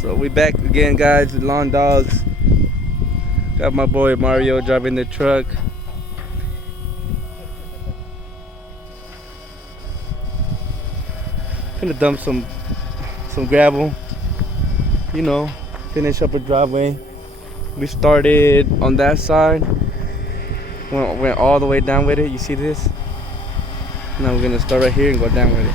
So we back again, guys, with Lawn Dogs. Got my boy Mario driving the truck. Gonna dump some gravel, you know, finish up a driveway. We started on that side, went all the way down with it. You see this? Now we're gonna start right here and go down with it.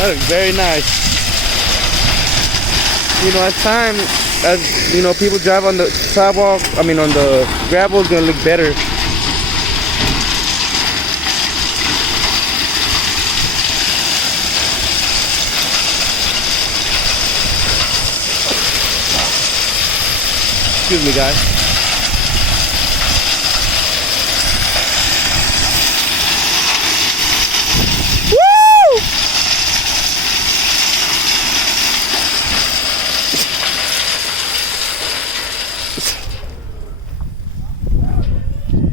That looks very nice. You know, as you know, people drive on the sidewalk, on the gravel, it's gonna look better. Excuse me, guys.